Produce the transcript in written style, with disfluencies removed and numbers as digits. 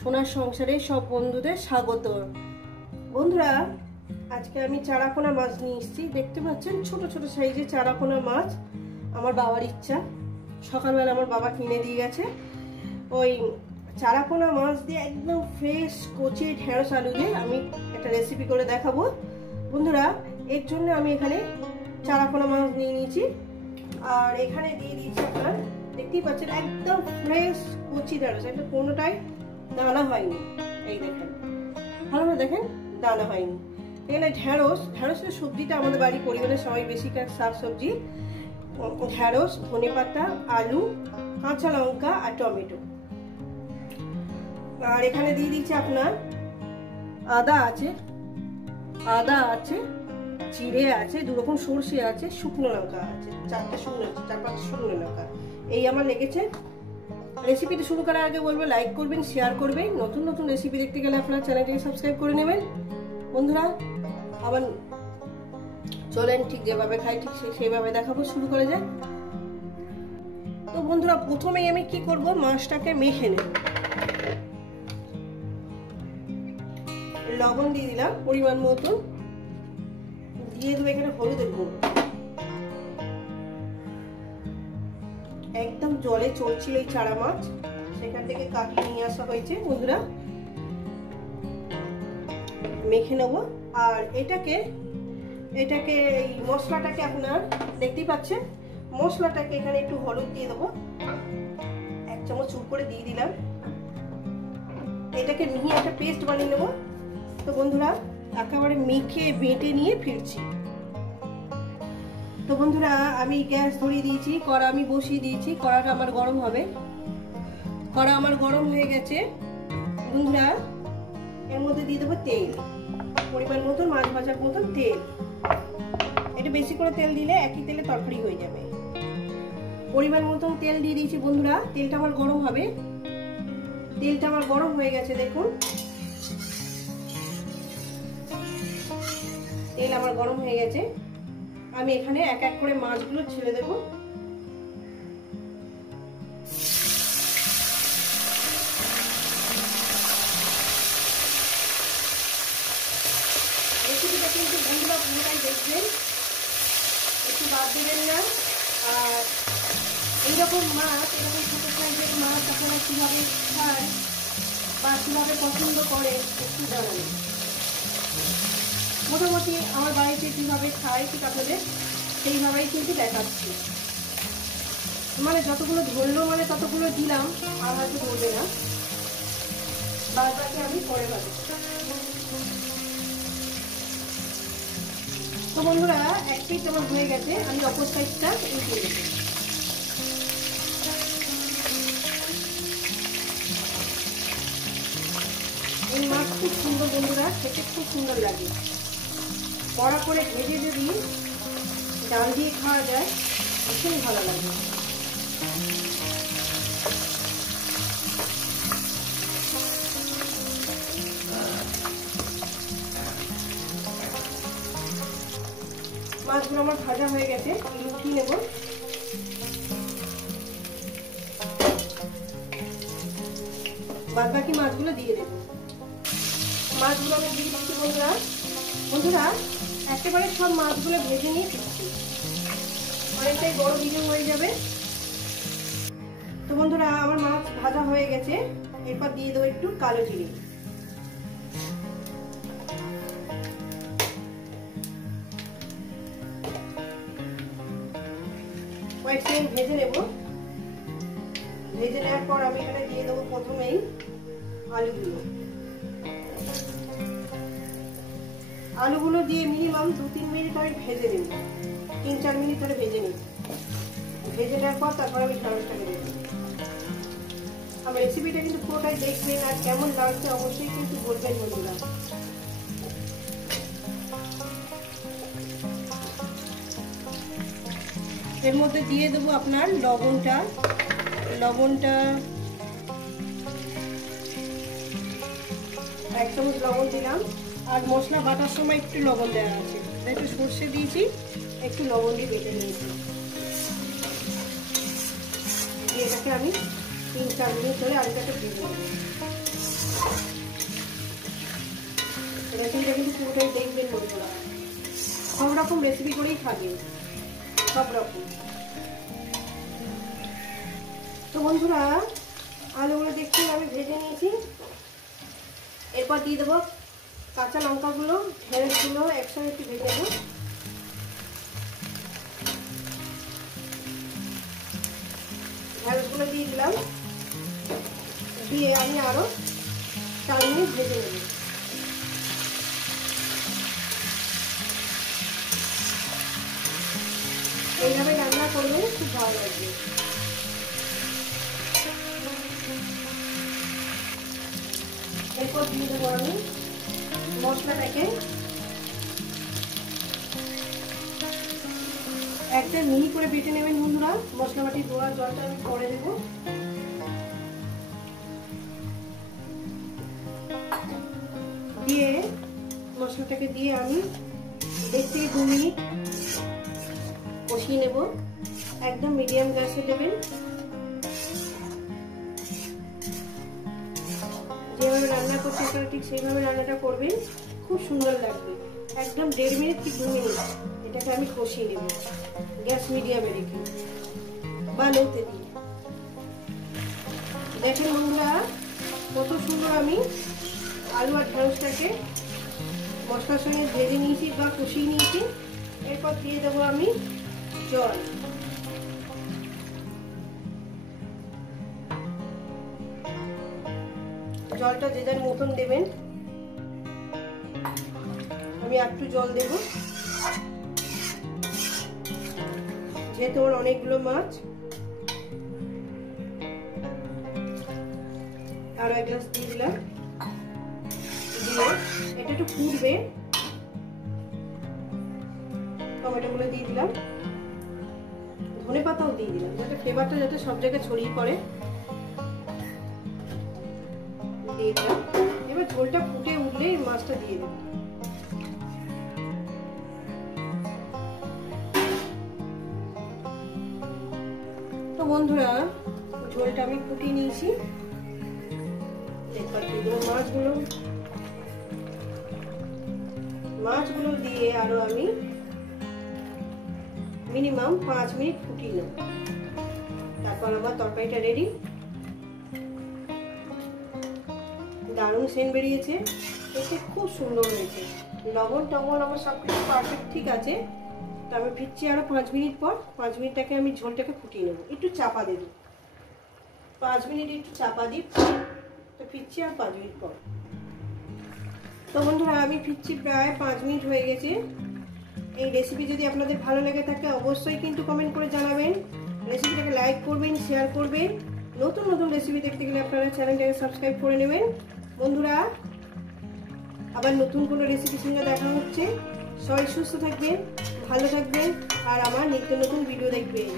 সোনার সংসারে সব বন্ধুদের স্বাগত। বন্ধুরা, আজকে আমি চারাপোনা মাছ নিয়ে এসেছি। দেখতে পাচ্ছেন ছোট ছোট সাইজের চারাপোনা মাছ। আমার বাবার ইচ্ছা, সকালবেলা আমার বাবা কিনে দিয়ে গেছে। ওই চারাপোনা মাছ দিয়ে একদম ফ্রেশ কচি ঢেঁড়স আলু দিয়ে আমি একটা রেসিপি করে দেখাবো। বন্ধুরা, এর জন্য আমি এখানে চারাপোনা মাছ নিয়ে নিয়েছি, আর এখানে দিয়ে দিয়েছি আপনার, দেখতেই পাচ্ছেন একদম ফ্রেশ কচি ঢেঁড়স, এটা কোনোটাই দানা হয়নি। এই দেখেন, ভালো করে দেখেন, দানা হয়নি। এখানে ঢেঁড়সের সবজিটা আমাদের বাড়ির পরিবারের সবাই বেশিরভাগ শাক সবজি, ঢেঁড়স, ধনেপাতা, আলু, কাঁচা লঙ্কা আর টমেটো। আর এখানে দিয়ে দিচ্ছি আপনার আদা আছে, জিরে আছে, দু রকম সরষে আছে, শুকনো লঙ্কা আছে, চার পাঁচটা শুকনো লঙ্কা। এই আমার লেগেছে। রেসিপিটা শুরু করার আগে বলবো লাইক করবেন, শেয়ার করবেন। নতুন নতুন রেসিপি দেখতে গেলে আপনার চ্যানেলটাকে সাবস্ক্রাইব করে নেবেন। বন্ধুরা, আবার চলেন ঠিক যেভাবে খাই ঠিক সেইভাবে দেখাবো। শুরু করে যায়। তো বন্ধুরা, প্রথমেই আমি কি করব, মাছটাকে মেখে নেব। লবণ দিয়ে দিলাম পরিমাণ মতো, দিয়ে দেবো এখানে হলুদের গুঁড়ো। একদম জলে চলছিল এই চারা মাছ, সেখান থেকে কাটিয়ে নিয়ে আসা হয়েছে। বন্ধুরা, মেখে নেব। আর এটাকে এই মশলাটাকে আপনার দেখতেই পাচ্ছেন, মশলাটাকে এখানে একটু হলুদ দিয়ে দেবো, 1 চামচ চুপ করে দিয়ে দিলাম। এটাকে মিহি একটা পেস্ট বানিয়ে নেব। তো বন্ধুরা, একেবারে মেখে বেটে নিয়ে ফিরছি। তো বন্ধুরা, আমি গ্যাস ধরিয়ে দিয়েছি, কড়া আমি বসিয়ে দিয়েছি। কড়াটা আমার গরম হবে। কড়া আমার গরম হয়ে গেছে। বন্ধুরা, এর মধ্যে দিয়ে দেবো তেল, পরিমাণ মতন, মাছ ভাজার মতন তেল। এটা বেশি করে তেল দিলে একই তেলে তরকারি হয়ে যাবে। পরিমাণ মতন তেল দিয়ে দিয়েছি। বন্ধুরা, তেলটা আমার গরম হবে। তেলটা আমার গরম হয়ে গেছে, দেখুন তেল আমার গরম হয়ে গেছে। আমি এখানে এক এক করে মাছগুলো ছেড়ে দেব। রেসিপিটা কিন্তু বন্ধুরা পুরোটাই দেখবেন, একটু বাদ দেবেন না। আর এইরকম মাছ, এরকম ছোট সাইজের মাছ আপনারা কিভাবে খায় বা কিভাবে পছন্দ করে একটু জানাবেন। মোটামুটি আমার বাড়িতে কিভাবে খায় ঠিক আপনাদের সেইভাবেই কিন্তু দেখাচ্ছি। মানে যতগুলো ধরলো মানে ততগুলো দিলাম, আর হয়তো ধরবে না, বাদ বাকি আমি পরে পাবো। তো বন্ধুরা, এক পিস আমার হয়ে গেছে, আমি অপর সাইডটা উল্টে দেবো। এই মাছ খুব সুন্দর বন্ধুরা, খেতে খুব সুন্দর লাগে। বড়া করে ভেজে যদি ডাল দিয়ে খাওয়া যায়, ভীষণ ভালো লাগে। মাছগুলো আমার ভাজা হয়ে গেছে, উঠিয়ে নেব। বাদ বাকি মাছগুলো দিয়ে দেব। মাছগুলো আমি দিয়ে দিচ্ছি। বন্ধুরা, একেবারে সব মাছগুলো ভেজে নিয়ে ফিরছি, অনেকটাই বড় ভিডিও হয়ে যাবে। তো বন্ধুরা, আমার মাছ ভাজা হয়ে গেছে। এরপর দিয়ে দেবো একটু কালো জিরে। কয়েক সেকেন্ড ভেজে নেব। ভেজে নেওয়ার পর আমি এখানে দিয়ে দেবো প্রথমেই আলুগুলো। আলুগুলো দিয়ে মিনিমাম 2-3 মিনিট আমি ভেজে নেব, 3-4 মিনিট ধরে ভেজে নিই। ভেজে নেওয়ার পর তারপর আমি ঢেঁড়সটাকে দেবো। আমার রেসিপিটা কিন্তু পুরোটাই দেখবেন, আর কেমন লাগছে অবশ্যই কিন্তু বলবেন বন্ধুরা। এর মধ্যে দিয়ে দেবো আপনার লবণটা 1 চামচ লবণ দিলাম। আর মশলা বাটার সময় একটু লবণ দেওয়া আছে, একটু সর্ষে দিয়েছি, একটু লবণ দিয়ে বেটে নিয়েছি। এটাকে আমি 3-4 মিনিট ধরে আলুটাকে ভেজে নেব। রকম রেসিপি করেই খাবে, সব রকম। তো বন্ধুরা আলুগুলো দেখছি আমি ভেজে নিয়েছি। এরপর দিয়ে দেবো কাঁচা লঙ্কাগুলো, ঢেঁড়সগুলো একসঙ্গে একটু ভেজে নেব। ঢেঁড়সগুলো দিয়ে দিলাম, দিয়ে আমি আরো 4 মিনিট ভেজে নেব। এইভাবে রান্না করলে খুব ভালো লাগবে। এরপর দিয়ে দেবো আমি মশলাটাকে একটা মিহি করে বেটে নেবেন বন্ধুরা। মশলা বাটি ধোয়া জলটা আমি পরে দেবো। দিয়ে মশলাটাকে দিয়ে আমি 1 থেকে 2 মিনিট কষিয়ে নেব। একদম মিডিয়াম গ্যাসে দেবেন। যেভাবে রান্না করছি আপনারা ঠিক সেইভাবে রান্নাটা করবেন, খুব সুন্দর লাগবে। একদম 1.5 মিনিট কি 2 মিনিট এটাকে আমি কষিয়ে নেব, গ্যাস মিডিয়ামে রেখে বা লোতে দিয়ে। দেখেন বন্ধুরা কত সুন্দর আমি আলু আর ঢেঁড়সটাকে মশলার সঙ্গে ভেজে নিয়েছি বা কষিয়ে নিয়েছি। এরপর দিয়ে দেবো আমি জল। জলটা যে যার মতন দেবেন। আমি একটু জল দেব, যেহেতু আমার অনেকগুলো মাছ। আরো 1 গ্লাস দিয়ে দিলাম। দিয়ে এটা একটু ফুটবে। টমেটোগুলো দিয়ে দিলাম, ধনে পাতাও দিয়ে দিলাম, যাতে ফ্লেভারটা যাতে সব জায়গায় ছড়িয়ে পড়ে। দিয়ে দিলাম। এবার ঝোলটা ফুটে উঠলেই মাছটা দিয়ে দেব। তো বন্ধুরা ঝোলটা আমি ফুটিয়ে নিয়েছি। এরপর দিয়ে দেবো মাছগুলো দিয়ে আরো আমি মিনিমাম 5 মিনিট ফুটিয়ে নেব। তারপর আমার তরকারিটা রেডি। দারুণ সেন্ট বেরিয়েছে, দেখতে খুব সুন্দর হয়েছে। লবণ টবণ আমার সবকিছু পারফেক্ট ঠিক আছে। তো আমি ফিরছি আরো 5 মিনিট পর। 5 মিনিটটাকে আমি ঝোলটাকে ফুটিয়ে নেব। একটু চাপা দেব, 5 মিনিট একটু চাপা দিই। তো ফিরছি আর 5 মিনিট পর। তো বন্ধুরা আমি ফিরছি, প্রায় 5 মিনিট হয়ে গেছে। এই রেসিপি যদি আপনাদের ভালো লেগে থাকে অবশ্যই কিন্তু কমেন্ট করে জানাবেন। রেসিপিটাকে লাইক করবেন, শেয়ার করবেন। নতুন নতুন রেসিপি দেখতে গেলে আপনারা চ্যানেলটাকে সাবস্ক্রাইব করে নেবেন। বন্ধুরা আবার নতুন কোনো রেসিপির সঙ্গে দেখা হচ্ছে। সবাই সুস্থ থাকবেন, ভালো থাকবেন আর আমার নিত্য নতুন ভিডিও দেখবেন।